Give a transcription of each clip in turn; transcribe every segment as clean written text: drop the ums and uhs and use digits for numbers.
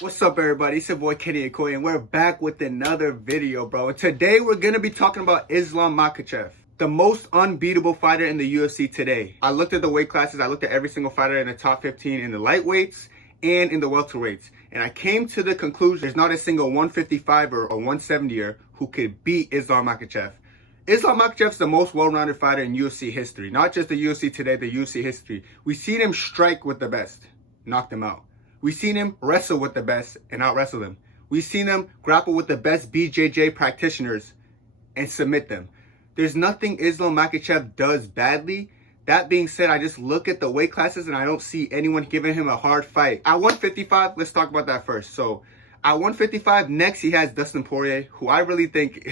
What's up, everybody? It's your boy Kenny Okoye, and we're back with another video, bro. And today we're gonna be talking about Islam Makhachev, the most unbeatable fighter in the UFC today. I looked at the weight classes. I looked at every single fighter in the top 15 in the lightweights and in the welterweights, and I came to the conclusion there's not a single 155er or 170er who could beat Islam Makhachev. Islam Makhachev's the most well-rounded fighter in UFC history, not just the UFC today, the UFC history. We've seen him strike with the best, knock them out. We've seen him wrestle with the best and out-wrestle them. We've seen him grapple with the best BJJ practitioners and submit them. There's nothing Islam Makhachev does badly. That being said, I just look at the weight classes and I don't see anyone giving him a hard fight. At 155, let's talk about that first. So, at 155, next he has Dustin Poirier, who I really think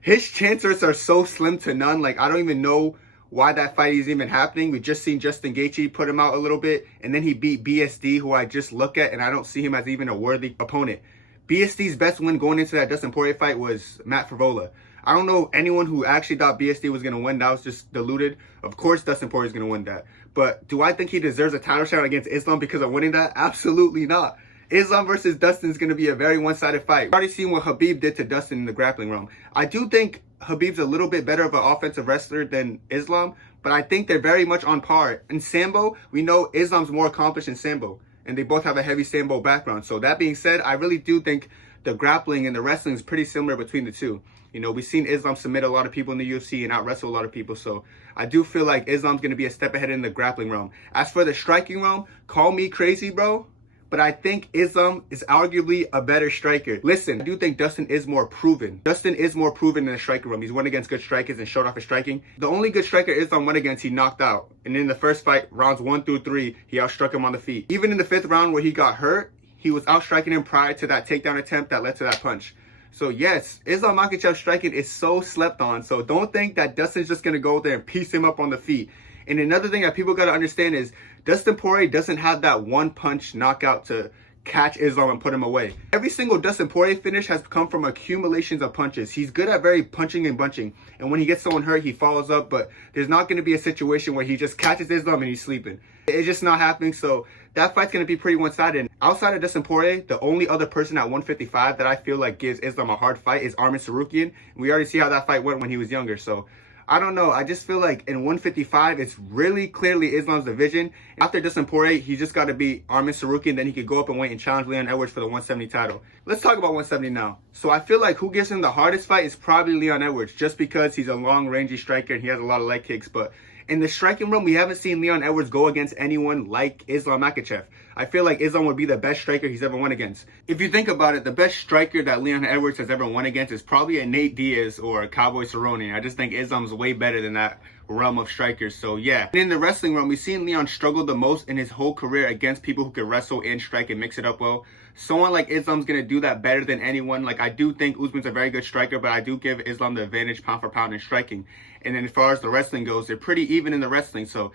his chances are so slim to none. Like, I don't even know why that fight is even happening. We just seen Justin Gaethje put him out a little bit, and then he beat BSD, who I just look at, and I don't see him as even a worthy opponent. BSD's best win going into that Dustin Poirier fight was Matt Favola. I don't know anyone who actually thought BSD was going to win. That was just deluded. Of course Dustin Poirier is going to win that. But do I think he deserves a title shot against Islam because of winning that? Absolutely not. Islam versus Dustin is going to be a very one-sided fight. We've already seen what Khabib did to Dustin in the grappling realm. I do think Khabib's a little bit better of an offensive wrestler than Islam, but I think they're very much on par. In Sambo, we know Islam's more accomplished in Sambo, and they both have a heavy Sambo background. So that being said, I really do think the grappling and the wrestling is pretty similar between the two. You know, we've seen Islam submit a lot of people in the UFC and out-wrestle a lot of people, so I do feel like Islam's going to be a step ahead in the grappling realm. As for the striking realm, call me crazy, bro, but I think Islam is arguably a better striker. Listen, I do think Dustin is more proven. Dustin is more proven in the striker room. He's won against good strikers and showed off his striking. The only good striker Islam went against, he knocked out. And in the first fight, rounds 1 through 3, he outstruck him on the feet. Even in the 5th round where he got hurt, he was outstriking him prior to that takedown attempt that led to that punch. So yes, Islam Makhachev's striking is so slept on. So don't think that Dustin's just going to go there and piece him up on the feet. And another thing that people got to understand is Dustin Poirier doesn't have that one punch knockout to catch Islam and put him away. Every single Dustin Poirier finish has come from accumulations of punches. He's good at very punching and bunching. And when he gets someone hurt, he follows up. But there's not going to be a situation where he just catches Islam and he's sleeping. It's just not happening. So that fight's going to be pretty one-sided. Outside of Dustin Poirier, the only other person at 155 that I feel like gives Islam a hard fight is Arman Tsarukyan. We already see how that fight went when he was younger. So I don't know. I just feel like in 155, it's really clearly Islam's division. After Dustin Poirier, he just got to beat Arman Tsarukyan. Then he could go up and wait and challenge Leon Edwards for the 170 title. Let's talk about 170 now. So I feel like who gives him the hardest fight is probably Leon Edwards, just because he's a long, rangy striker and he has a lot of leg kicks. But in the striking room, we haven't seen Leon Edwards go against anyone like Islam Makhachev. I feel like Islam would be the best striker he's ever won against. If you think about it, the best striker that Leon Edwards has ever won against is probably a Nate Diaz or a Cowboy Cerrone. I just think Islam's way better than that realm of strikers. So yeah. And in the wrestling realm, we've seen Leon struggle the most in his whole career against people who can wrestle and strike and mix it up well. Someone like Islam's going to do that better than anyone. Like, I do think Usman's a very good striker, but I do give Islam the advantage pound for pound in striking. And then as far as the wrestling goes, they're pretty even in the wrestling. So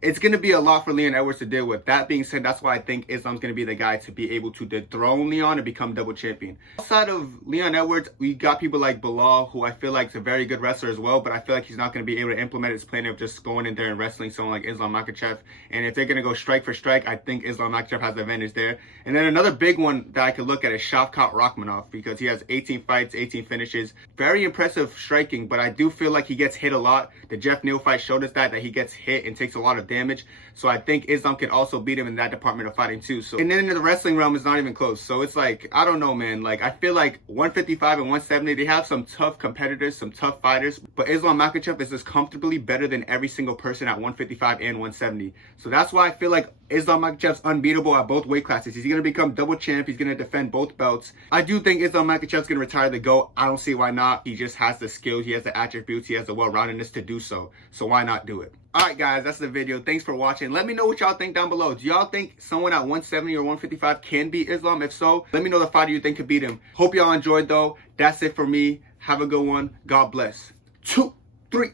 it's going to be a lot for Leon Edwards to deal with. That being said, that's why I think Islam's going to be the guy to be able to dethrone Leon and become double champion. Outside of Leon Edwards, we got people like Bilal, who I feel like is a very good wrestler as well, but I feel like he's not going to be able to implement his plan of just going in there and wrestling someone like Islam Makhachev. And if they're going to go strike for strike, I think Islam Makhachev has the advantage there. And then another big one that I could look at is Shavkat Rakhmonov, because he has 18 fights, 18 finishes. Very impressive striking, but I do feel like he gets hit a lot. The Jeff Neal fight showed us that he gets hit and takes a lot of damage. So I think Islam can also beat him in that department of fighting too. So, and then in the wrestling realm, it's not even close. So it's like, I don't know, man. Like, I feel like 155 and 170, they have some tough competitors, some tough fighters. But Islam Makhachev is just comfortably better than every single person at 155 and 170. So that's why I feel like Islam Makhachev's unbeatable at both weight classes. He's going to become double champ. He's going to defend both belts. I do think Islam Makhachev's going to retire the GOAT. I don't see why not. He just has the skills. He has the attributes. He has the well-roundedness to do so. So why not do it? Alright guys, that's the video. Thanks for watching. Let me know what y'all think down below. Do y'all think someone at 170 or 155 can beat Islam? If so, let me know the fighter you think could beat him. Hope y'all enjoyed though. That's it for me. Have a good one. God bless. 2, 3.